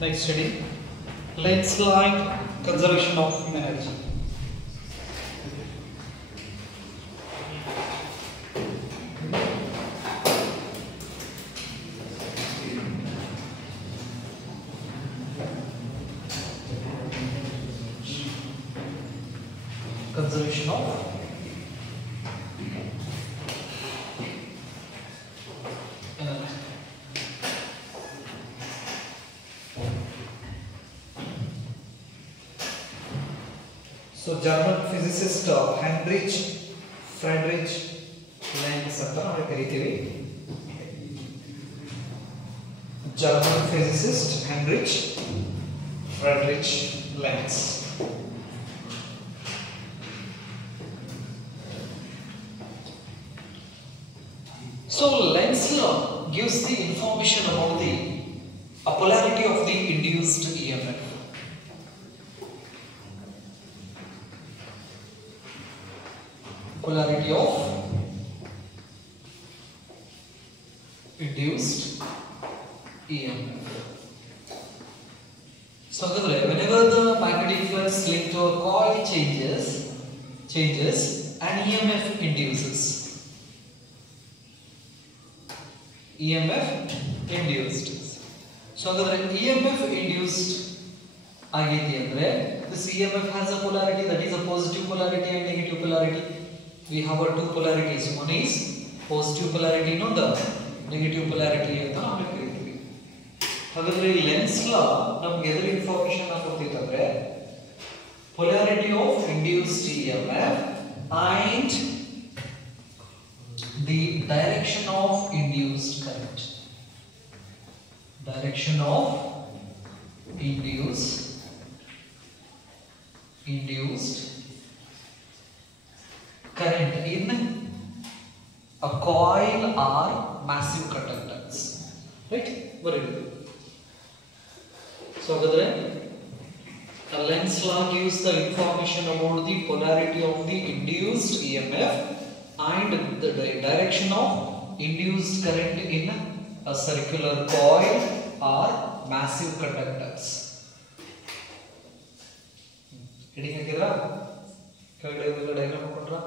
Next study, lens light conservation of energy. Conservation of energy. So German physicist Heinrich Friedrich Lens ಅಂತ ನಾವು ಕರೀತೀವಿ. German physicist Heinrich Friedrich Lens. So Lenz law gives the information about the polarity of the induced EMF. Polarity of induced EMF. So whenever the magnetic flux linked to a coil changes, an EMF induces. EMF induced. So EMF induced agiti andre this EMF has a polarity, that is a positive polarity and negative polarity. We have two polarities, one is positive polarity, ಇನ್ನೊಂದು negative polarity ಅಂತ ನಾವು ಕರೀತೀವಿ. ಹಾಗಾದ್ರೆ ಈ lens ಲಾ ನಮಗೆ ಎದರ information ಕೊಡ್ತಿತ್ತು ಅಂದ್ರೆ polarity of induced EMF and the direction of induced current. Direction of induced current in a coil or massive conductance. Right? Very good. So, a Lenz law gives the information about the polarity of the induced EMF and the direction of induced current in a circular coil or massive conductors. Heading hakidra ಕೆಳಗಡೆ diagram ಕೊಟ್ರಾ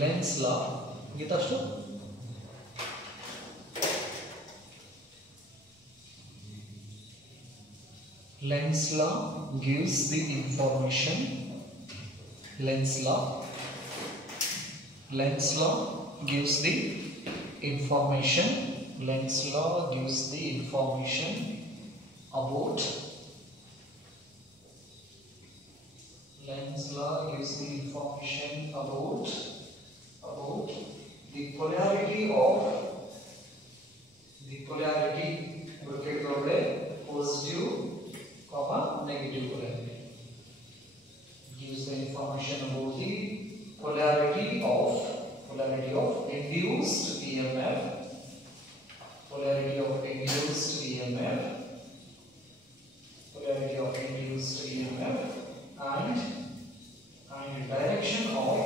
Lenz law ಗೀತಾಷ್ಟು Lenz law gives the information. Lenz law gives the information. Lenz law gives the information about. Lenz law gives the information about the polarity of positive negative polarity. Gives the information about the polarity of induced EMF. Polarity of induced EMF and direction of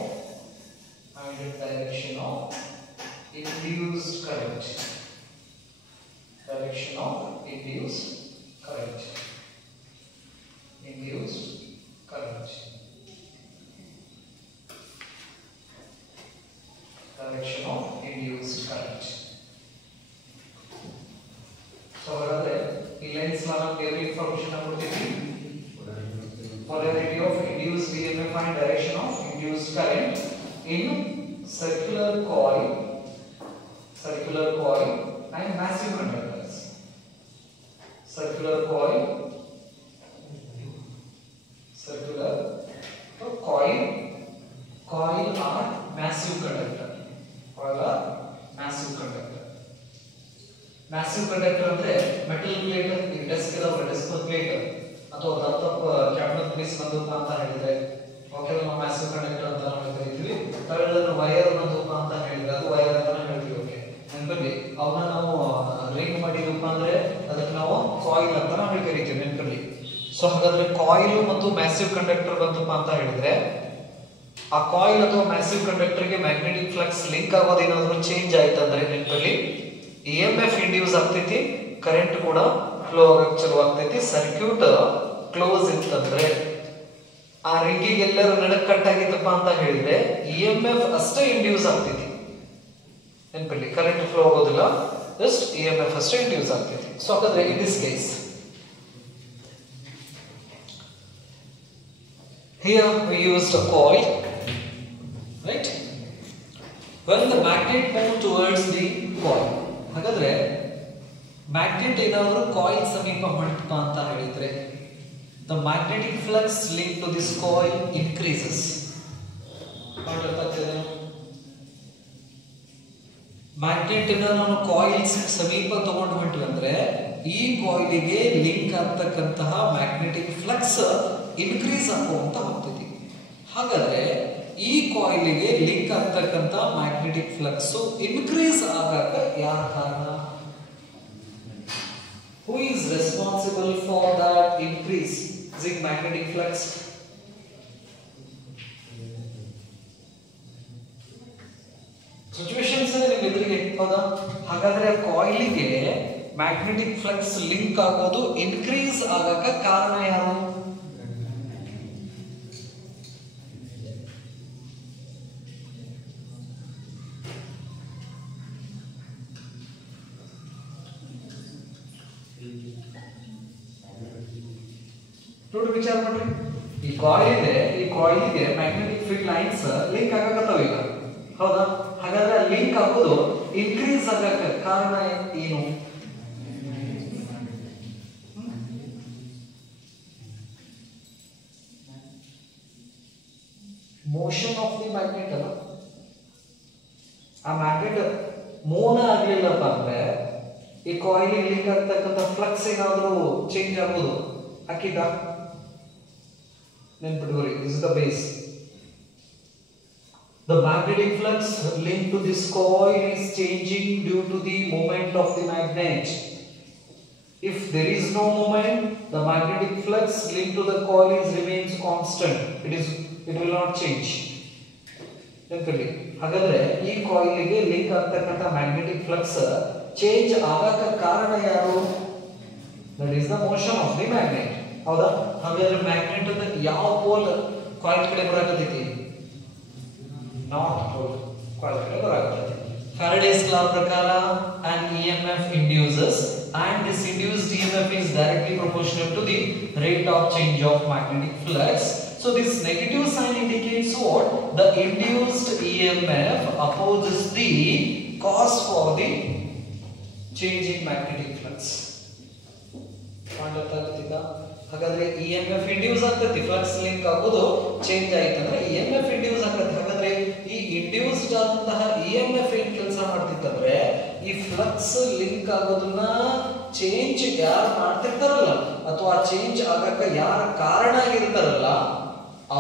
induced current. Direction of induced current. Direction of induced current. So, Lenz law gives information about the polarity of induced EMF and direction of induced current in circular coil and massive conductors. Circular coil or massive conductor. Massive conductor ಅಂದ್ರೆ metal plate, desk plate ಅಥವಾ ದಪ್ಪ cabinet piece ಬಂದು ಅಂತ ಹೇಳಿದ್ರೆ okay ನಾವು massive conductor ಅಂತ ನಾವು ಕರೀತೀವಿ. Third ಬೆಳ್ಳನ ವೈರ್ ಅನ್ನೋದಪ್ಪ ಅಂತ ಹೇಳಿದ್ರೆ ಅದು ವೈರ್ ಅಂತ ಹೇಳ್ತೀವಿ. ಓಕೆ ನೆನಪಿರ್ಲಿ, ಅವನ್ನ ನಾವು ರಿಂಗ್ ಮಾಡಿದಪ್ಪ ಅಂದ್ರೆ ಅದಕ್ಕೆ ನಾವು ಕಾಯಿಲ್ ಅಂತ ನಾವು ಕರಿತೀವಿ, ನೆನಪಿರ್ಲಿ. ಸೊ ಹಾಗಾದ್ರೆ ಕಾಯಿಲ್ ಮತ್ತು ಮ್ಯಾಸಿವ್ ಕಂಡಕ್ಟರ್ ಬಂತಪ್ಪ ಅಂತ ಹೇಳಿದ್ರೆ ಆ ಕಾಯಿಲ್ ಅಥವಾ ಮ್ಯಾಸಿವ್ ಕಂಡಕ್ಟರ್ಗೆ ಮ್ಯಾಗ್ನೆಟಿಕ್ ಫ್ಲಕ್ಸ್ ಲಿಂಕ್ ಆಗೋದೇನಾದ್ರೂ ಚೇಂಜ್ ಆಯ್ತಂದ್ರೆ ನೆನಪಲ್ಲಿ EMF ಇಂಡ್ಯೂಸ್ ಆಗ್ತೈತಿ, ಕರೆಂಟ್ ಕೂಡ ಫ್ಲೋ ಆಗಕ್ಕೆ ಚಲೋ ಆಗ್ತೈತಿ. ಸರ್ಕ್ಯೂಟ್ ಕ್ಲೋಸ್ ಇತ್ತಂದ್ರೆ ಆ ರಿಂಗಿಗೆ ಎಲ್ಲರೂ ನಡಕ್ ಕಟ್ ಆಗಿತ್ತಪ್ಪ ಅಂತ ಹೇಳಿದ್ರೆ EMF ಅಷ್ಟೇ ಇಂಡ್ಯೂಸ್ ಆಗ್ತೈತಿ, ನೆನಪಲ್ಲಿ ಕರೆಂಟ್ ಫ್ಲೋ ಆಗೋದಿಲ್ಲ, ಜಸ್ಟ್ EMF ಅಷ್ಟೇ ಇಂಡ್ಯೂಸ್ ಆಗ್ತೈತಿ. ಸೊ ಹಾಗಾದ್ರೆ in this case here we used a coil, right? When the magnet moved towards the coil, ಹಾಗಾದ್ರೆ ಮ್ಯಾಗ್ನೆಟ್ ಏನಾದರೂ ಕಾಯಿಲ್ ಸಮೀಪ ಹೊಂಟಪ್ಪ ಅಂತ ಹೇಳಿದ್ರೆ the magnetic flux linked to this coil increases. Magnet ನಾವು coil ಸಮೀಪ ತಗೊಂಡು ಹೊಂಟ್ವಿ ಅಂದ್ರೆ ಈ ಕಾಯಿಲಿಗೆ ಲಿಂಕ್ ಆಗ್ತಕ್ಕಂತಹ ಮ್ಯಾಗ್ನೆಟಿಕ್ ಫ್ಲಕ್ಸ್ ಇನ್ಕ್ರೀಸ್ ಆಗುವಂತ ಹೋಗ್ತೈತಿ. ಹಾಗಾದ್ರೆ ಈ ಕಾಯಿಲಿಗೆ ಲಿಂಕ್ ಆಗ್ತಕ್ಕಂತ ಮ್ಯಾಗ್ನೆಟಿಕ್ ಫ್ಲಕ್ಸ್ ಇನ್ಕ್ರೀಸ್ ಆಗಾಕ ಯಾರ ಕಾರಣ? Who is responsible for that increase in magnetic flux? Situations ನಿಮಗೆ ಎದುರಿಗೆ ಹೌದಾ? ಹಾಗಾದ್ರೆ ಕಾಯಿಲಿಗೆ ಮ್ಯಾಗ್ನೆಟಿಕ್ ಫ್ಲಕ್ಸ್ ಲಿಂಕ್ ಆಗೋದು ಇನ್ಕ್ರೀಸ್ ಆಗಾಕ ಕಾರಣ ಯಾರು? ನೋಡಿ ವಿಚಾರ ಮಾಡ್ರಿ, ಈ ಕಾಯಿಲಿಗೆ ಮ್ಯಾಗ್ನೆಟಿಕ್ ಫೀಲ್ಡ್ ಲೈನ್ಸ್ ಲಿಂಕ್ ಆಗಕತ್ತಾವ ಈಗ, ಹೌದಾ? ಹಾಗಾದ್ರೆ ಲಿಂಕ್ ಆಗೋದು ಇನ್ಕ್ರೀಸ್ ಆಗಕ್ಕೆ ಕಾರಣ ಏನು? ಮೋಷನ್ ಆಫ್ ದಿ ಮ್ಯಾಗ್ನೆಟ್ ಅಲ್ಲ. ಆ ಮ್ಯಾಗ್ನೆಟ್ ಮೂವ್ನ ಆಗ್ಲಿಲ್ಲಪ್ಪ ಅಂದ್ರೆ ಈ ಕಾಯಿಲಿಗೆ ಲಿಂಕ್ ಆಗ್ತಕ್ಕಂಥ ಫ್ಲಕ್ಸ್ ಏನಾದ್ರೂ ಚೇಂಜ್ ಆಗೋದು ಹಾಕಿದ್ದ ನೆನ್ಪಿಟ್ಕೋರಿ. This is the base. The magnetic flux linked to this coil is changing due to the movement of the magnet. If there is no movement, the magnetic flux linked to the coil remains constant. It will not change. ನೆನಪಿಡಿ, ಹಾಗಾದ್ರೆ ಈ ಕಾಯಿಲಿಗೆ link ಆಗ್ತಕ್ಕಂಥ magnetic flux change ಆಗಕ ಕಾರಣ ಯಾರು? That is the motion of the magnet. ಹೌದಾ? ಹಾಗಾದ್ರೆ ಮ್ಯಾಗ್ನೆಟ್ ಅದ ಯಾವ ಪೋಲ್ ಕಾಯಿಲ್ ಕಡೆ ಬರಕತ್ತೈತಿ? ನಾರ್ತ್ ಪೋಲ್ ಕಾಯಿಲ್ ಕಡೆ ಬರಕತ್ತೈತಿ. Faraday's law ಪ್ರಕಾರ an EMF induces and this induced EMF is directly proportional to the rate of change of magnetic flux. So this negative sign indicates what? The induced EMF opposes the cause for the change in magnetic flux. ಹಾಗಾದ್ರೆ EMF induce ಆಗ್ತೈತಿ, flux link ಆಗೋದು change ಆಯ್ತಂದ್ರೆ EMF induce ಆಗ್ತೈತಿ. ಹಾಗಾದ್ರೆ ಈ induced ಆದಂತಹ EMF ಏನ್ ಕೆಲಸ ಮಾಡ್ತಿತ್ತಂದ್ರೆ ಈ ಫ್ಲಕ್ಸ್ ಲಿಂಕ್ ಆಗೋದನ್ನ ಚೇಂಜ್ ಯಾರು ಮಾಡ್ತಿರ್ತಾರಲ್ಲ ಅಥವಾ ಚೇಂಜ್ ಆಗಕ ಯಾರ ಕಾರಣ ಆಗಿರ್ತಾರಲ್ಲ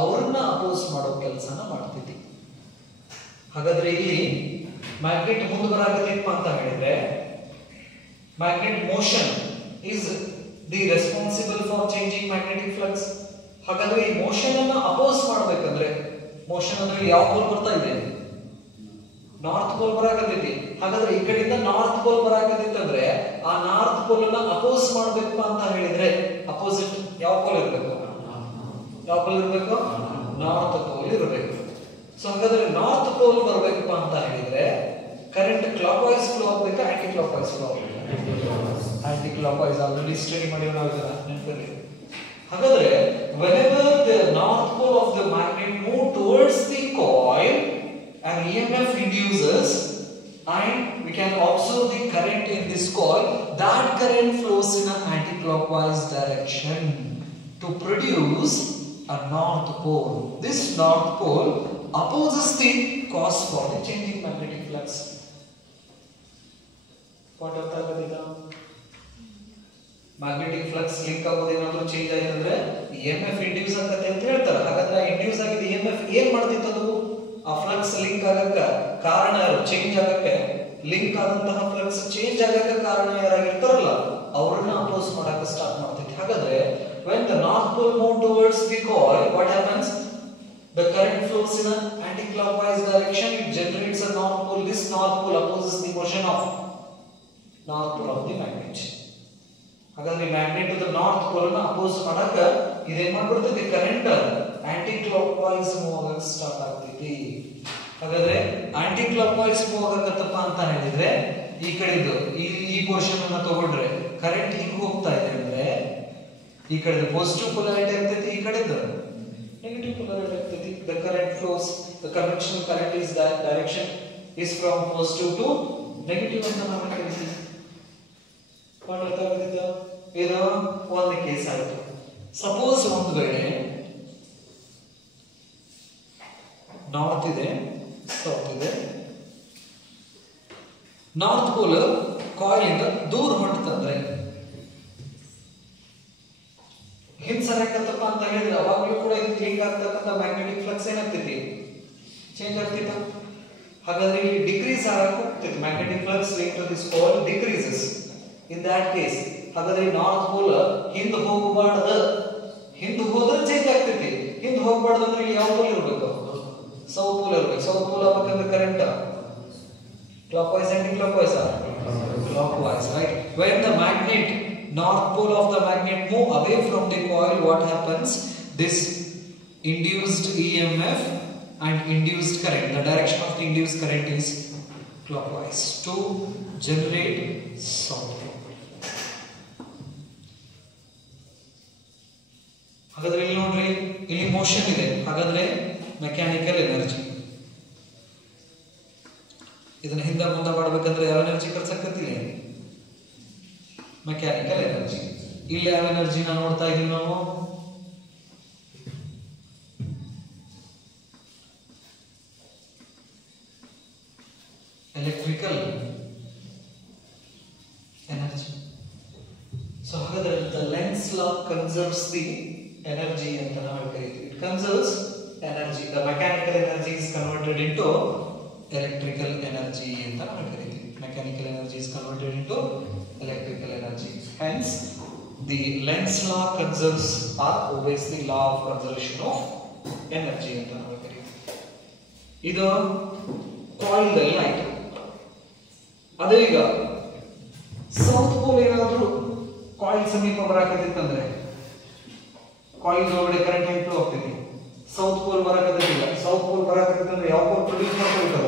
ಅವ್ರನ್ನ ಅಪೋಸ್ ಮಾಡೋ ಕೆಲಸನ ಮಾಡ್ತಿದ್ದಿ. ಹಾಗಾದ್ರೆ ಇಲ್ಲಿ ಮ್ಯಾಗ್ನೆಟ್ ಮುಂದೆ ಬರಾಕತ್ತೈತಪ್ಪ ಅಂತ ಹೇಳಿದ್ರೆ magnet motion is the responsible for changing magnetic flux. ಹಾಗಾದ್ರೆ ಈ ಮೋಷನ್ ಅನ್ನು ಅಪೋಸ್ ಮಾಡಬೇಕಂದ್ರೆ ಮೋಷನ್ ಅಂದ್ರೆ ಯಾವ ಪೋಲ್ ಬರ್ತಾ ಇದೆ? ನಾರ್ತ್ ಪೋಲ್ ಬರಾಕತ್ತೈತಿ. ಹಾಗಾದ್ರೆ ಈ ಕಡೆಯಿಂದ ನಾರ್ತ್ ಪೋಲ್ ಬರಾಕತ್ತೈತಂದ್ರೆ ಆ ನಾರ್ತ್ ಪೋಲ್ ಅನ್ನ ಅಪೋಸ್ ಮಾಡಬೇಕಪ್ಪ ಅಂತ ಹೇಳಿದ್ರೆ ಅಪೋಸಿಟ್ ಯಾವ ಪೋಲ್ ಇರಬೇಕು? ಯಾವ ಪೋಲ್ ಇರಬೇಕು? ನಾರ್ತ್ ಪೋಲ್ ಇರಬೇಕು. ಸೊ ಹಾಗಾದ್ರೆ ನಾರ್ತ್ ಪೋಲ್ ಬರಬೇಕಪ್ಪ ಅಂತ ಹೇಳಿದ್ರೆ ಕರೆಂಟ್ ಕ್ಲಾಕ್ ವೈಸ್ ಫ್ಲೋ ಆಗಬೇಕಾ ಆಂಟಿ ಕ್ಲಾಕ್ ವೈಸ್ ಫ್ಲೋ ಆಗಬೇಕಾ? Anticlockwise already study ಮಾಡಿರೋ ನಾವು ಇದನ್ನ ನೆನಪಿರಲಿ. ಹಾಗಾದ್ರೆ whenever the north pole of the magnet move towards the coil an EMF induces and we can observe the current in this coil, that current flows in an anti-clockwise direction to produce a north pole. This north pole opposes the cause for the changing magnetic flux. What are the magnetic flux link ಆಗೋದೇನಾದ್ರೂ change ಆಯ್ತಂದ್ರೆ EMF induce ಆಗತ್ತೆ ಅಂತ ಹೇಳ್ತಾರೆ. ಹಾಗಾದ್ರೆ induce ಆಗಿದ್ದ EMF ಏನ್ ಮಾಡ್ತಿತ್ತು? ಅದು ಆ ಫ್ಲಕ್ಸ್ ಲಿಂಕ್ ಆಗಕ್ಕೆ ಕಾರಣ ಯಾರು, ಚೇಂಜ್ ಆಗಕ್ಕೆ ಲಿಂಕ್ ಆದಂತಹ ಫ್ಲಕ್ಸ್ ಚೇಂಜ್ ಆಗಕ್ಕೆ ಕಾರಣ ಯಾರಾಗಿರ್ತಾರಲ್ಲ ಅವ್ರನ್ನ ಅಪೋಸ್ ಮಾಡಕ್ಕೆ ಸ್ಟಾರ್ಟ್ ಮಾಡ್ತೈತಿ. ಹಾಗಾದ್ರೆ when the north pole move towards the coil, what happens? The current flows in an anti-clockwise direction. It generates a north pole. This north pole opposes the motion of north pole of the magnet. ಹಾಗಾದ್ರೆ magnet the north pole ಅನ್ನು oppose ಮಾಡಕ ಇದೇನ್ ಮಾಡ್ಬಿಡ್ತೈತಿ, current anticlockwise move ಆಗಕ್ಕೆ start ಆಗ್ತೈತಿ. ಹಾಗಾದ್ರೆ anticlockwise move ಆಗತ್ತಪ್ಪ ಅಂತ ಹೇಳಿದ್ರೆ ಈ ಕಡೆದು ಈ ಪೋರ್ಷನ್ ಅನ್ನ ತಗೊಂಡ್ರೆ ಕರೆಂಟ್ ಹಿಂಗ್ ಹೋಗ್ತಾ ಇದೆ ಅಂದ್ರೆ ಈ ಕಡೆದು ಪಾಸಿಟಿವ್ ಪೊಲಾರಿಟಿ ಆಗ್ತೈತಿ, ಈ ಕಡೆದು ನೆಗೆಟಿವ್ ಪೊಲಾರಿಟಿ ಆಗ್ತೈತಿ. The current flows, the conventional current is that direction is from positive to negative ಅಂತ ನಾವು ಹೇಳ್ತೀವಿ. ಇದು ಒಂದು ಕೇಸ್ ಆಯ್ತು. ಸಪೋಸ್ ಒಂದು ವೇಳೆ ನಾರ್ತ್ ಇದೆ, ಸೌತ್ ಇದೆ, ನಾರ್ತ್ ಪೋಲ್ ಕಾಯಿಲ್ ಇಂದ ದೂರ ಹೊಂಟಂದ್ರೆ ಹಿಂದ್ ಸರಿಯಾಗತ್ತಪ್ಪ ಅಂತ ಹೇಳಿದ್ರೆ ಅವಾಗ್ಲೂ ಕೂಡ ಇದು ಲಿಂಕ್ ಆಗ್ತಕ್ಕಂಥ ಮ್ಯಾಗ್ನೆಟಿಕ್ ಫ್ಲಕ್ಸ್ ಏನಾಗ್ತೈತಿ, ಚೇಂಜ್ ಆಗ್ತೈತ. ಹಾಗಾದ್ರೆ ಇಲ್ಲಿ ಡಿಕ್ರೀಸ್ ಆಗಕ್ಕೆ ಹೋಗ್ತೈತಿ, magnetic flux link to this coil decreases in that case. ಹಾಗಾದ್ರೆ ನಾರ್ತ್ ಪೋಲ್ ಹಿಂದ್ ಹೋಗಬಾರ್ದು, ಹಿಂದ್ ಹೋದ್ರೆ ಚೇಂಜ್ ಆಗ್ತೈತಿ. ಹಿಂದ್ ಹೋಗಬಾರ್ದು ಅಂದ್ರೆ ಇಲ್ಲಿ ಯಾವ ಪೋಲ್ ಇರಬೇಕು, ಸೌತ್ ಪೋಲ್ ಇರಬೇಕು. ಸೌತ್ ಪೋಲ್ ಆಗ್ಬೇಕಂದ್ರೆ current clockwise anti-clockwise are clockwise, right? When the magnet, north pole of the magnet move away from the coil, what happens? This induced EMF and induced current, the direction of the induced current is clockwise to generate south pole. ಹಾಗಾದ್ರೆ ಇಲ್ಲಿ ನೋಡ್ರಿ, ಇಲ್ಲಿ motion ಇದೆ, ಹಾಗಾದ್ರೆ mechanical energy. ಇದನ್ನ ಹಿಂದೆ ಮುಂದೆ ಮಾಡಬೇಕಂದ್ರೆ ಯಾವ ಎನರ್ಜಿ ಖರ್ಚಾಗ್ತೈತಿ, ಮೆಕ್ಯಾನಿಕಲ್ ಎನರ್ಜಿ. ಇಲ್ಲಿ ಯಾವ ಎನರ್ಜಿನ ನೋಡ್ತಾ ಇದೀವಿ ನಾವು, ಎಲೆಕ್ಟ್ರಿಕಲ್ ಎನರ್ಜಿ. ಸೊ ಹಾಗಾದ್ರೆ the Lenz law conserves the energy ಅಂತ ನಾವು ಕರೀತೀವಿ. It conserves energy. The mechanical energy is converted into electrical energy ಅಂತ ನಾವು ಕರೀತೀವಿ. Mechanical energy is converted into electrical energy. Hence, the Lenz law conserves or obeys the law of conservation of energy ಅಂತ ನಾವು ಕರೀತೀವಿ. ಇದು coil ದಲ್ಲಿ ಆಯ್ತು. ಅದೇ ಈಗ ಸೌತ್ ಪೋಲ್ ಏನಾದರೂ ಕಾಯಿಲ್ ಸಮೀಪ ಬರಾಕತ್ತಿತ್ತಂದ್ರೆ ಕಾಯಿಲ್ ಒಳಗಡೆ ಕರೆಂಟ್ ಹೆಂಗ್ ಫ್ಲೋ ಆಗ್ತೈತಿ, ಸೌತ್ ಪೋಲ್ ಬರಾಕತ್ತಿಲ್ಲ. ಸೌತ್ ಪೋಲ್ ಬರಾಕತ್ತಿತ್ತಂದ್ರೆ ಯಾವ ಪೋಲ್ ಪ್ರೊಡ್ಯೂಸ್ ಮಾಡ್ಕೊಳ್ತಾರ,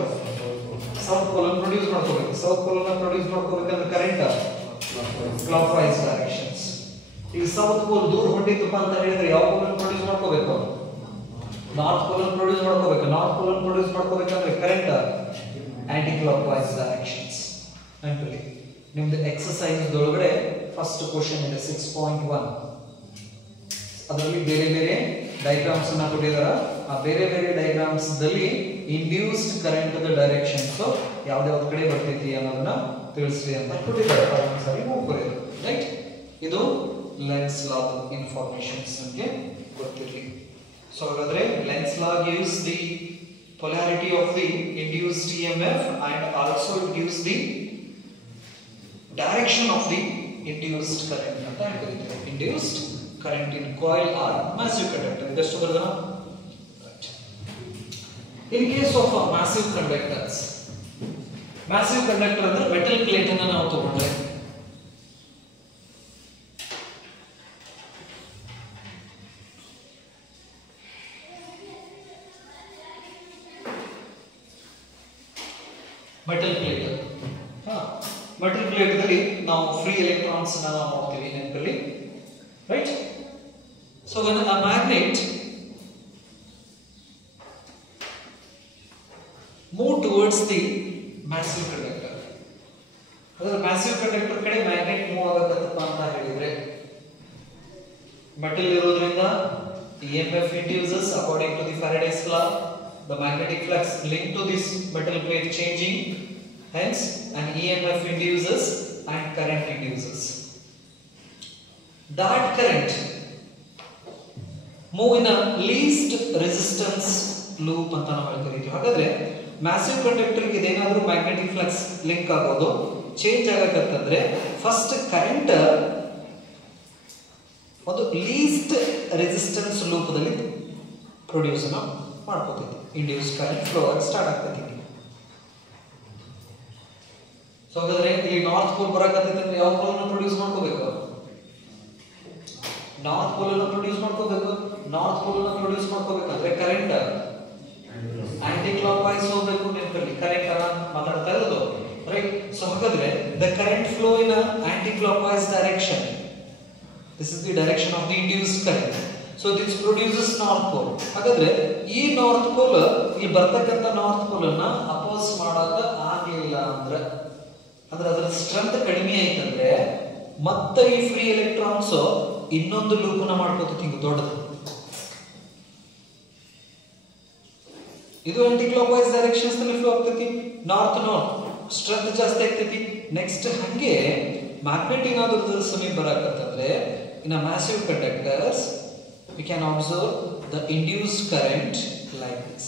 ಸೌತ್ ಪೋಲ್ ಅನ್ನು ಪ್ರೊಡ್ಯೂಸ್ ಮಾಡ್ಕೋಬೇಕು. ಸೌತ್ ಪೋಲ್ ಅನ್ನು ಪ್ರೊಡ್ಯೂಸ್ ಮಾಡ್ಕೋಬೇಕಂದ್ರೆ ಕರೆಂಟ್ ಕ್ಲಾಕ್ ವೈಸ್ ಡೈರೆಕ್ಷನ್ಸ್. ಈಗ ಸೌತ್ ಪೋಲ್ ದೂರ ಹೊಂಟಿತ್ತಪ್ಪ ಅಂತ ಹೇಳಿದ್ರೆ ಯಾವ ಪೋಲ್ ಅನ್ನು ಪ್ರೊಡ್ಯೂಸ್ ಮಾಡ್ಕೋಬೇಕು, ನಾರ್ತ್ ಪೋಲ್ ಅನ್ನು ಪ್ರೊಡ್ಯೂಸ್ ಮಾಡ್ಕೋಬೇಕು. ನಾರ್ತ್ ಪೋಲ್ ಅನ್ನು ಪ್ರೊಡ್ಯೂಸ್ ಮಾಡ್ಕೋಬೇಕಂದ್ರೆ current aunty clock wise directions. ನೆನಪಲ್ಲಿ ನಿಮ್ದು ಎಕ್ಸರ್ಸೈಸ್ ಒಳಗಡೆ ಫಸ್ಟ್ ಕ್ವಶನ್ ಇದೆ 6.1. ಅದರಲ್ಲಿ ಬೇರೆ ಬೇರೆ ಡಯಾಗ್ರಾಮ್ಸ್ ಅನ್ನ ಕೊಟ್ಟಿದ್ದಾರೆ. ಆ ಬೇರೆ ಬೇರೆ ಡಯಾಗ್ರಾಮ್ಸ್ ದಲ್ಲಿ ಇಂಡ್ಯೂಸ್ಡ್ ಕರೆಂಟ್ ದ ಡೈರೆಕ್ಷನ್ಸ್ ಯಾವ್ದಾವ್ದು ಕಡೆ ಬರ್ತೈತಿ ಅನ್ನೋದನ್ನ ತಿಳಿಸ್ರಿ ಅಂತ ಕೊಟ್ಟಿದ್ದಾರೆ. ಒಂದ್ಸರಿ ಹೋಗ್ಬೋದು, ರೈಟ್? ಇದು ಲೆನ್ಸ್ ಲಾ ಇನ್ಫಾರ್ಮೇಶನ್ಸ್ ನಮಗೆ ಗೊತ್ತಿರಲಿ. ಸೊ ಹಾಗಾದ್ರೆ lens law gives the polarity of the induced EMF and also it gives the direction of the induced current ಅಂತ ಹೇಳ್ತೀವಿ. Induced current in coil or massive conductor. ಇದಷ್ಟು ಬರೋದಾ? In case of a massive conductors, massive conductor ಅಂದ್ರೆ metal plate ಅನ್ನು ನಾವು ತಗೊಂಡ್ರೆ metal plate, metal plate ದಲ್ಲಿ ನಾವು ಫ್ರೀ ಎಲೆಕ್ಟ್ರಾನ್ಸ್ ಅನ್ನು ನಾವು ನೋಡ್ತೀವಿ ನೆನಪಲ್ಲಿ, right? So when a magnet move towards the massive conductor, ಅದರ massive conductor ಕಡೆ ಮ್ಯಾಗ್ನೆಟ್ ಮೂವ್ ಆಗತ್ತಪ್ಪ ಅಂತ ಹೇಳಿದ್ರೆ ಮೆಟಲ್ ಇರೋದ್ರಿಂದ EMF induces according to the Faraday's law, the magnetic flux linked to this metal plate changing, hence an EMF induces and current induces. That current move in a least resistance loop ಅಂತ ನಾವು ಕರಿತೀವಿ. ಹಾಗಾದ್ರೆ massive conductor ಗೆ ಇದೇನಾದ್ರೂ magnetic flux link ಆಗೋದು change ಆಗಕತ್ತಂದ್ರೆ first current ಒಂದು least resistance loop ದಲ್ಲಿ ಪ್ರೊಡ್ಯೂಸ್ ಮಾಡ್ಕೋತೈತಿ. ಇಂಡ್ಯೂಸ್ ಕರೆಂಟ್ ಫ್ಲೋ ಸ್ಟಾರ್ಟ್ ಆಗ್ತೈತಿ. ಸೊ ಹಾಗಾದ್ರೆ ಇಲ್ಲಿ ನಾರ್ತ್ ಪೋಲ್ ಬರಕತ್ತೈತಿ ಅಂದ್ರೆ ಯಾವ ಪೋಲ್ ಅನ್ನು ಪ್ರೊಡ್ಯೂಸ್ ಮಾಡ್ಕೋಬೇಕು? ನಾರ್ತ್ ಪೋಲ್ ಅನ್ನು ಪ್ರೊಡ್ಯೂಸ್ ಮಾಡ್ಕೋಬೇಕು. ನಾರ್ತ್ ಪೋಲ್ ಅನ್ನು ಪ್ರೊಡ್ಯೂಸ್ ಮಾಡ್ಕೋಬೇಕಂದ್ರೆ ಕರೆಂಟ್ ಆಂಟಿ ಕ್ಲಾಕ್ ವೈಸ್ ಹೋಗಬೇಕು. ನೆನಪಲ್ಲಿ ಕರೆಂಟ್ ಅನ್ನ ಮಾತಾಡ್ತಾ ಇರೋದು, ರೈಟ್? ಸೊ ಹಾಗಾದ್ರೆ the current flow in anticlockwise direction, this is the direction of the induced current. So this produces north pole. ಹಾಗಾದ್ರೆ ಈ ನಾರ್ತ್ ಪೋಲ್ ಇಲ್ಲಿ ಬರ್ತಕ್ಕಂಥ ನಾರ್ತ್ ಪೋಲ್ ಅನ್ನ ಅಪೋಸ್ ಮಾಡಾಕ ಆಗ್ಲಿಲ್ಲ ಅಂದ್ರೆ ಅದರ ಸ್ಟ್ರೆಂತ್ ಕಡಿಮೆ ಆಯ್ತಂದ್ರೆ ಮತ್ತೆ ಈ ಫ್ರೀ ಎಲೆಕ್ಟ್ರಾನ್ಸ್ ಇನ್ನೊಂದು ಲೂಪ್ ನ ಮಾಡ್ಕೋತೈತಿ ಹಿಂಗ ದೊಡ್ಡದು. ಇದು ಆಂಟಿ ಕ್ಲಾಕ್ ವೈಸ್ ಡೈರೆಕ್ಷನ್ಸ್ ನಲ್ಲಿ ಫ್ಲೋ ಆಗ್ತೈತಿ. ನಾರ್ತ್ ಸ್ಟ್ರೆಂತ್ ಜಾಸ್ತಿ ಆಗ್ತೈತಿ. ನೆಕ್ಸ್ಟ್ ಹಂಗೆ ಮ್ಯಾಗ್ನೆಟ್ ಏನಾದ್ರೂ ಸಮೀಪ ಬರಕತ್ತಂದ್ರೆ in a massive conductors we can observe the induced current like this.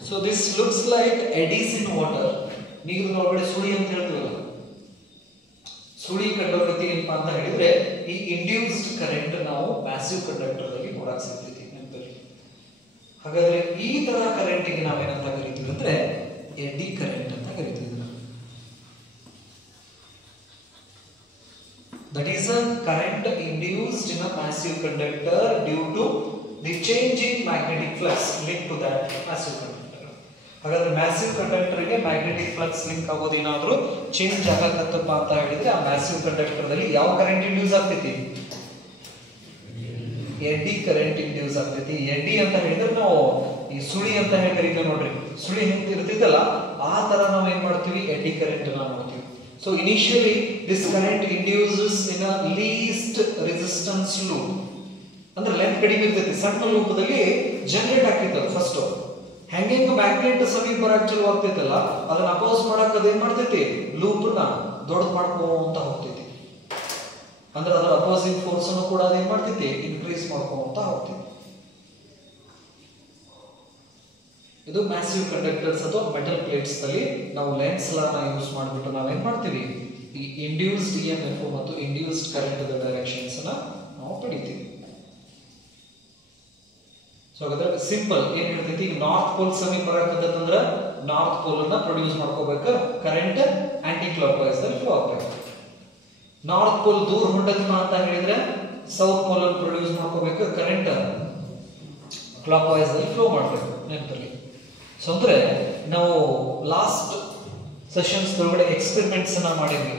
So this looks like eddies in water. ನೀರಿನ ಒಳಗಡೆ ಸುಳಿ ಅಂತ ಹೇಳ್ತೀವಲ್ಲ, ಸುಳಿ ಕಂಡೋಗತಿ ಏನಪ್ಪಾ ಅಂತ ಹೇಳಿದ್ರೆ ಈ ಇಂಡ್ಯೂಸ್ಡ್ ಕರೆಂಟ್ ನಾವು ಮ್ಯಾಸಿವ್ ಕಂಡಕ್ಟರ್ ಅಲ್ಲಿ ನೋಡಕ್ ಸಾಧ್ಯತೆ ನೆನಪಲ್ಲಿ. ಹಾಗಾದ್ರೆ ಈ ತರ ಕರೆಂಟ್ ಗೆ ನಾವೇನಂತ ಕರಿತೀವಿ ಅಂದ್ರೆ ಎಡ್ಡಿ ಕರೆಂಟ್ ಅಂತ ಕರಿತೀವಿ. That is a current induced in a massive conductor due to the change in magnetic flux linked to that massive conductor. ಹಾಗಾದ್ರೆ ಮ್ಯಾಸಿವ್ ಕಂಡಕ್ಟರ್ ಗೆ ಮ್ಯಾಗ್ನೆಟಿಕ್ ಫ್ಲಕ್ಸ್ ಲಿಂಕ್ ಆಗೋದು ಏನಾದ್ರೂ ಚೇಂಜ್ ಆಗತ್ತಪ್ಪ ಅಂತ ಹೇಳಿದ್ರೆ ಆ ಮ್ಯಾಸಿವ್ ಕಂಡಕ್ಟರ್ ದಲ್ಲಿ ಯಾವ ಕರೆಂಟ್ ಇಂಡ್ಯೂಸ್ ಆಗ್ತೈತಿ? ಎಡ್ಡಿ ಕರೆಂಟ್ ಇಂಡ್ಯೂಸ್ ಆಗ್ತೈತಿ. ಎಡ್ಡಿ ಅಂತ ಹೇಳಿದ್ರೆ ನಾವು ಈ ಸುಳಿ ಅಂತ ಹೇಳಿ ಕರೀತೀವಿ ನೋಡ್ರಿ. ಸುಳಿ ಹೆಂಗ್ ಇರ್ತೈತಲ್ಲ ಆ ತರ ನಾವು ಏನ್ ಮಾಡ್ತೀವಿ? ಎಡ್ಡಿ ಕರೆಂಟ್ ನ ನೋಡ್ತೀವಿ. So initially this current induces in a least resistance loop. ಅಂದ್ರೆ ಲೆಂತ್ ಕಡಿಮೆ ಇರ್ತೈತಿ, ಸಣ್ಣ ಲೂಪದಲ್ಲಿ ಜನರೇಟ್ ಆಗ್ತೈತೆ. ಫಸ್ಟ್ ಹೆಂಗೆಂಗ ಮ್ಯಾಗ್ನೆಟ್ ಸಮೀಪ ಬರಕ್ ಚಲೋ ಆಗ್ತೈತಲ್ಲ ಅದನ್ನ ಅಪೋಸ್ ಮಾಡಕ್ ಅದೇನ್ ಮಾಡ್ತೈತಿ? ಲೂಪ್ ನ ದೊಡ್ಡ ಮಾಡ್ಕೊಂತ ಹೋಗ್ತೈತಿ. ಅಂದ್ರೆ ಅದರ ಅಪೋಸಿಂಗ್ ಫೋರ್ಸ್ ಅನ್ನು ಕೂಡ ಅದೇನ್ ಮಾಡ್ತೈತಿ? ಇನ್ಕ್ರೀಸ್ ಮಾಡ್ಕೊಂತ ಹೋಗ್ತೈತಿ. ಇದು ಮ್ಯಾಸಿವ್ ಕಂಡಕ್ಟರ್ಸ್ ಅಥವಾ ಮೆಟಲ್ ಪ್ಲೇಟ್ಸ್ ನಲ್ಲಿ ನಾವು ಲೆನ್ಸ್ ಲಾ ಯೂಸ್ ಮಾಡಿಬಿಟ್ಟು ನಾವೇನ್ ಮಾಡ್ತೀವಿ? ಈ ಇಂಡ್ಯೂಸ್ಡ್ ಇಎಂಎಫ್ ಮತ್ತು ಇಂಡ್ಯೂಸ್ಡ್ ಕರೆಂಟ್ ಡೈರೆಕ್ಷನ್ಸ್ ನಾವು ಪಡಿತೀವಿ. ಸೊ ಹಾಗಾದ್ರೆ ಸಿಂಪಲ್ ಏನ್ ಹೇಳ್ತೈತಿ? ನಾರ್ತ್ ಪೋಲ್ ಸಮೀಪ ಬರಕತ್ತಂದ್ರ ನಾರ್ತ್ ಪೋಲ್ ಅನ್ನ ಪ್ರೊಡ್ಯೂಸ್ ಮಾಡ್ಕೋಬೇಕು. ಕರೆಂಟ್ ಆಂಟಿ ಕ್ಲಾಕ್ ವೈಸ್ ಅಲ್ಲಿ ಫ್ಲೋ ಆಗ್ಬೇಕು. ನಾರ್ತ್ ಪೋಲ್ ದೂರ ಹೊಂಟದಪ್ಪ ಅಂತ ಹೇಳಿದ್ರೆ ಸೌತ್ ಪೋಲ್ ಅನ್ನು ಪ್ರೊಡ್ಯೂಸ್ ಮಾಡ್ಕೋಬೇಕು. ಕರೆಂಟ್ ಕ್ಲಾಕ್ ವೈಸ್ ಅಲ್ಲಿ ಫ್ಲೋ ಮಾಡ್ಬೇಕು. ನೆನಪಲ್ಲಿ. ಸೊ ಅಂದ್ರೆ ನಾವು ಲಾಸ್ಟ್ ಸೆಷನ್ಸ್ ಒಳಗಡೆ ಎಕ್ಸ್ಪೆರಿಮೆಂಟ್ಸ್ ಅನ್ನ ಮಾಡಿದ್ವಿ.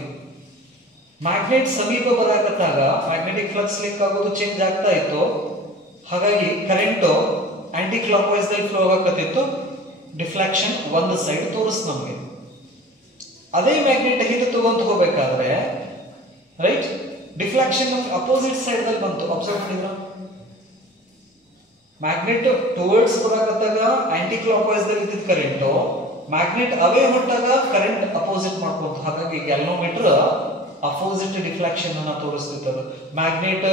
ಮ್ಯಾಗ್ನೆಟ್ ಸಮೀಪ ಬರಾಕತ್ತಾಗ ಮ್ಯಾಗ್ನೆಟಿಕ್ ಫ್ಲಕ್ಸ್ ಲಿಂಕ್ ಆಗೋದು ಚೇಂಜ್ ಆಗ್ತಾ ಇತ್ತು. ಹಾಗಾಗಿ ಕರೆಂಟ್ ಆಂಟಿ ಕ್ಲಾಕ್ ವೈಸ್ ದಲ್ಲಿ ಫ್ಲೋ ಆಗಕತ್ತಿತ್ತು. ಡಿಫ್ಲೆಕ್ಷನ್ ಒಂದು ಸೈಡ್ ತೋರಿಸ್ ನಮಗೆ. ಅದೇ ಮ್ಯಾಗ್ನೆಟ್ ಹಿಂದೆ ತಗೊಂತ ಹೋಗ್ಬೇಕಾದ್ರೆ ರೈಟ್ ಡಿಫ್ಲೆಕ್ಷನ್ ಅಪೋಸಿಟ್ ಸೈಡ್ ದಲ್ಲಿ ಬಂತು. ಅಬ್ಸರ್ವ್ ಮಾಡಿದ್ರ? ಮ್ಯಾಗ್ನೆಟ್ ಟುವರ್ಡ್ಸ್ ಬರಾಕತ್ತಾಗ ಆಂಟಿ ಕ್ಲಾಕ್ ವೈಸ್ ದಲ್ಲಿ ಇದ್ದಿದ್ದ ಕರೆಂಟ್ ಮ್ಯಾಗ್ನೆಟ್ ಅವೇ ಹೊಂಟಾಗ ಕರೆಂಟ್ ಅಪೋಸಿಟ್ ಮಾಡ್ಕೊಂತ. ಹಾಗಾಗಿ ಗ್ಯಾಲ್ವೋಮೀಟರ್ ಅಪೋಸಿಟ್ ಡಿಫ್ಲೆಕ್ಷನ್ ಅನ್ನ ತೋರಿಸ್ತಿತ್ತು. ಮ್ಯಾಗ್ನೆಟ್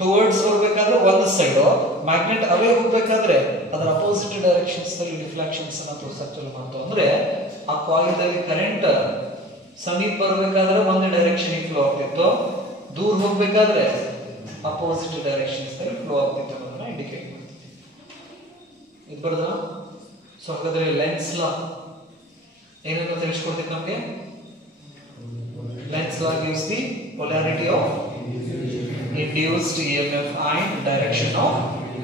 ಟುವರ್ಡ್ಸ್ ಹೋಗ್ಬೇಕಾದ್ರೆ ಒಂದು ಸೈಡ್, ಮ್ಯಾಗ್ನೆಟ್ ಅವೇ ಹೋಗ್ಬೇಕಾದ್ರೆ ಅದರ ಅಪೋಸಿಟ್ ಡೈರೆಕ್ಷನ್ಸ್ ದಲ್ಲಿ ಡಿಫ್ಲೆಕ್ಷನ್ಸ್ ಅನ್ನ ತೋರಿಸಕ್ ಚಾಲು ಮಾಡ್ತಾವ. ಅಂದ್ರೆ ಆ ಕಾಯಿಲ್ ದಲ್ಲಿ ಕರೆಂಟ್ ಸಮೀಪ ಬರಬೇಕಾದ್ರೆ ಒಂದು ಡೈರೆಕ್ಷನ್ ಫ್ಲೋ ಆಗ್ತಿತ್ತು, ದೂರ ಹೋಗ್ಬೇಕಾದ್ರೆ ಅಪೋಸಿಟ್ ಡೈರೆಕ್ಷನ್ಸ್ ದಲ್ಲಿ ಫ್ಲೋ ಆಗ್ತಿತ್ತು ಅನ್ನೋದನ್ನ ಇಂಡಿಕೇಟ್ ಮಾಡ್ತಿತ್ತು. ಇದು ಬರ್ದ? ಸೊ ಹಾಗಾದ್ರೆ ಲೆನ್ಸ್ ಲಾ ಏನನ್ನು ತಿಳಿಸ್ಕೊಡ್ತೀವಿ ನಮಗೆ? Lens law gives the polarity of induced EMF and direction of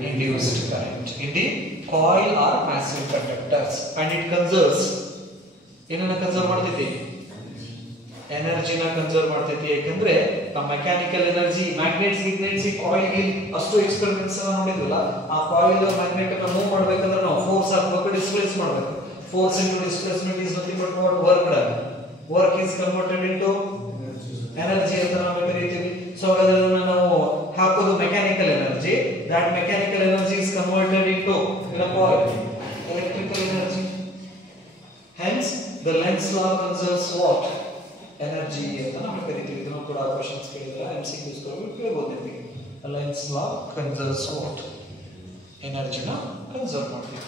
induced current in the coil or massive conductors, and it conserves ಏನನ್ನ ಕನ್ಸರ್ವ್ ಮಾಡ್ತೈತಿ? ಎನರ್ಜಿನ ಕನ್ಸರ್ವ್ ಮಾಡ್ತೈತಿ. ಯಾಕಂದ್ರೆ ಆ ಮೆಕ್ಯಾನಿಕಲ್ ಎನರ್ಜಿ ಮ್ಯಾಗ್ನೆಟ್ಸ್ ಕಾಯಿಲ್ ಅಷ್ಟು ಎಕ್ಸ್ಪೆರಿಮೆಂಟ್ಸ್ ನೋಡಿದ್ವಲ್ಲ, ಆ ಕಾಯಿಲ್ ಮ್ಯಾಗ್ನೆಟ್ ಅನ್ನು move ಮಾಡ್ಬೇಕಂದ್ರೆ ನಾವು ಫೋರ್ಸ್ ಹಾಕಬೇಕು, ಡಿಸ್ಪ್ಲೇಸ್ ಮಾಡಬೇಕು. Force into displacement is nothing but what? Work done. Work is converted into energy ಅಂತ ನಾವು ಕರೀತೀವಿ. ಸೊ ಅದನ್ನ ನಾವು ಹಾಕೋದು mechanical energy. That mechanical energy is converted into electrical energy. Hence the Lenz law conserves what? Energy ಅಂತ ನಾವು ಕರೀತೀವಿ. ಇದನ್ನು ಕೂಡ ಕ್ವೆಶ್ಚನ್ಸ್ ಕೇಳಿದ್ರೆ MCQs ಗಳು ಕೇಳಬಹುದು ನಿಮಗೆ. Lenz law conserves what? ಎನರ್ಜಿನ ಕನ್ಸರ್ವ್ ಮಾಡ್ತೀವಿ.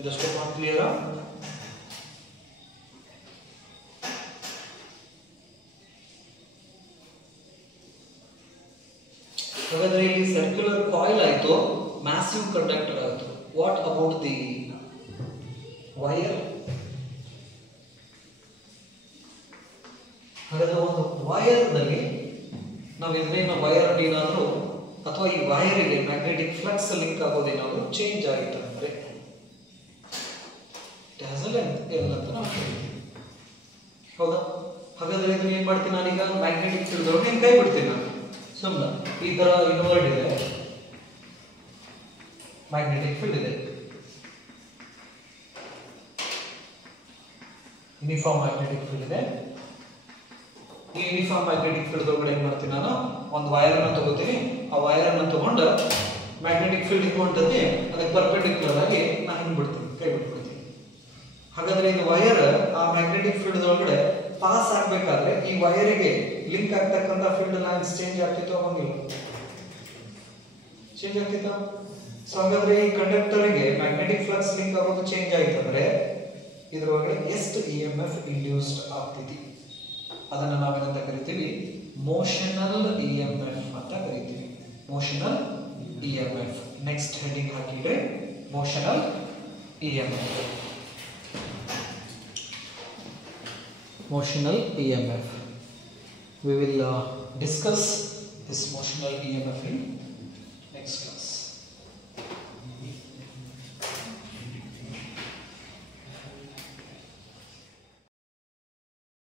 ಇದಷ್ಟು ಕ್ಲಿಯರ್? ಹಾಗಾದ್ರೆ ಇಲ್ಲಿ ಸರ್ಕ್ಯುಲರ್ ಕಾಯಿಲ್ ಆಯಿತು, ಮ್ಯಾಸಿವ್ ಕಂಡಕ್ಟರ್ ಆಯಿತು. What about the wire? ಹಾಗಾದ್ರೆ ಒಂದು ವೈರ್ನಲ್ಲಿ ನಾವು ಇದನ್ನೇನು ವೈರ್ ಏನಾದರೂ ಅಥವಾ ಈ ವೈರಿಗೆ ಮ್ಯಾಗ್ನೆಟಿಕ್ ಫ್ಲಕ್ಸ್ ಲಿಂಕ್ ಆಗೋದೇನಾದರೂ ಚೇಂಜ್ ಆಗಿತ್ತು ಅಂದರೆ ಎಲ್ ಅಂತ ನಾವು ಹೇಳ್ತೀವಿ. ಹೌದಾ? ಹಾಗಾದ್ರೆ ಇದನ್ನ ಏನ್ ಮಾಡ್ತೀನಿ ನಾನೀಗ ಮ್ಯಾಗ್ನೆಟಿಕ್ ಫೀಲ್ಡ್ ಒಳಗೆ ಕೈ ಬಿಡ್ತೀನಿ ನಾನು ಸುಮ್ಮನೆ. ಈ ತರ ಇನ್ವರ್ಡ್ ಇದೆ, ಮ್ಯಾಗ್ನೆಟಿಕ್ ಫೀಲ್ಡ್ ಇದೆ, ಯೂನಿಫಾರ್ಮ್ ಮ್ಯಾಗ್ನೆಟಿಕ್ ಫೀಲ್ಡ್ ಇದೆ. ಈ ಯೂನಿಫಾರ್ಮ್ ಮ್ಯಾಗ್ನೆಟಿಕ್ ಫೀಲ್ಡ್ ಒಳಗಡೆ ಏನ್ ಮಾಡ್ತೀನಿ ನಾನು ಒಂದು ವೈರ್ ಅನ್ನು ತಗೋತೀನಿ. ಆ ವೈರ್ ಅನ್ನು ತಗೊಂಡು ಮ್ಯಾಗ್ನೆಟಿಕ್ ಫೀಲ್ಡ್ ಹಿಂಗ್ ಹೊಂಟತಿ, ಅದಕ್ಕೆ ಪರ್ಪೆಂಡಿಕ್ಯುಲರ್ ಆಗಿ ನಾನು ಹಿಂಗ್ ಬಿಡ್ತೀನಿ, ಕೈ ಬಿಟ್ಬಿಡ್ತೀನಿ. ಹಾಗಾದ್ರೆ ಇದು ವೈರ್ ಆ ಮ್ಯಾಗ್ನೆಟಿಕ್ ಫೀಲ್ಡ್ ಒಳಗಡೆ ಪಾಸ್ ಆಗ್ಬೇಕಾದ್ರೆ ಈ ವೈರಿಗೆ ಲಿಂಕ್ ಆಗ್ತಕ್ಕಂಥ ಫೀಲ್ಡ್ ಲೈನ್ಸ್ ಚೇಂಜ್ ಆಗ್ತಿತ್ತು ಹೋಗಿಲ್ಲ? ಚೇಂಜ್ ಆಗ್ತಿತ್ತ? ಸೊ ಹಾಗಾದ್ರೆ ಈ ಕಂಡಕ್ಟರ್ಗೆ ಮ್ಯಾಗ್ನೆಟಿಕ್ ಫ್ಲಕ್ಸ್ ಲಿಂಕ್ ಆಗೋದು ಚೇಂಜ್ ಆಯ್ತಂದ್ರೆ ಇದ್ರೊಳಗಡೆ ಎಷ್ಟು EMF ಇಂಡ್ಯೂಸ್ಡ್ ಆಗ್ತಿದೆ ಅದನ್ನ ನಾವೇನಂತ ಕರಿತೀವಿ? ಮೋಷನಲ್ EMF ಅಂತ ಕರಿತೀವಿ. ಮೋಷನಲ್ EMF. ನೆಕ್ಸ್ಟ್ ಹೆಡಿಂಗ್ ಹಾಕಿದ್ರೆ ಮೋಷನಲ್ EMF. Motional EMF. We will discuss this motional EMF in next class.